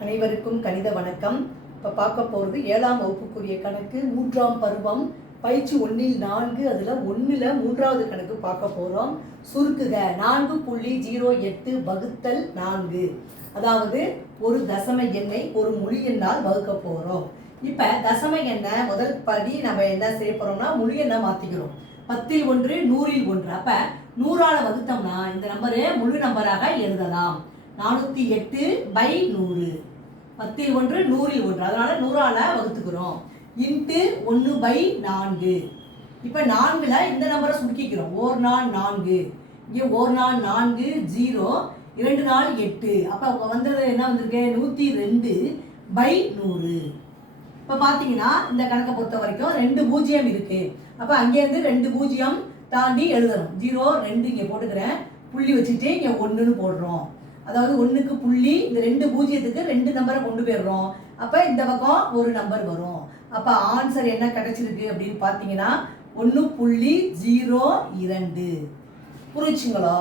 அனைவருக்கும் கணித வணக்கம். இப்போ பார்க்க போகிறது 7ஆம் வகுப்புக்குரிய கணக்கு 3ஆம் பருவம் பயிற்சி 1இல் 4 அதில் 1ல் 3வது கணக்கு பார்க்க போகிறோம். சுருக்குக 4.08 வகுத்தல் 4, அதாவது ஒரு தசம எண்ணை ஒரு முழு எண்ணால் வகுக்க போகிறோம். இப்போ தசம எண்ணை முதல் படி நம்ம என்ன செய்ய போகிறோம்னா முழு எண்ணை மாற்றிக்கிறோம். 10ல் 1 100ல் 1. அப்போ 100ஆல் வகுத்தோம்னா இந்த நம்பரை முழு நம்பராக எழுதலாம். 408/100. 10ல் 1 100ல் 1, அதனால 100ஆல் வகுத்துக்கிறோம். இன்ட்டு 1/4. இப்போ 4ல் இந்த நம்பரை சுருக்கிக்கிறோம். 1 4 4, இங்கே 1 4 4 0, 2 4 8. அப்போ வந்தது என்ன வந்திருக்கு? 102/100. இப்போ பார்த்தீங்கன்னா இந்த கணக்கை பொறுத்த வரைக்கும் 2 0 இருக்கு. அப்போ அங்கேருந்து 2 0 தாண்டி எழுதணும். 0 2 இங்கே போட்டுக்கிறேன், புள்ளி வச்சுட்டு இங்கே 1ன்னு போடுறோம். அதாவது 1க்கு புள்ளி, இந்த 2 0க்கு 2 நம்பரை கொண்டு போயிடுறோம். அப்போ இந்த பக்கம் ஒரு நம்பர் வரும். அப்போ ஆன்சர் என்ன கிடைச்சிருக்கு அப்படின்னு பார்த்தீங்கன்னா 1.02. புரிச்சுங்களா?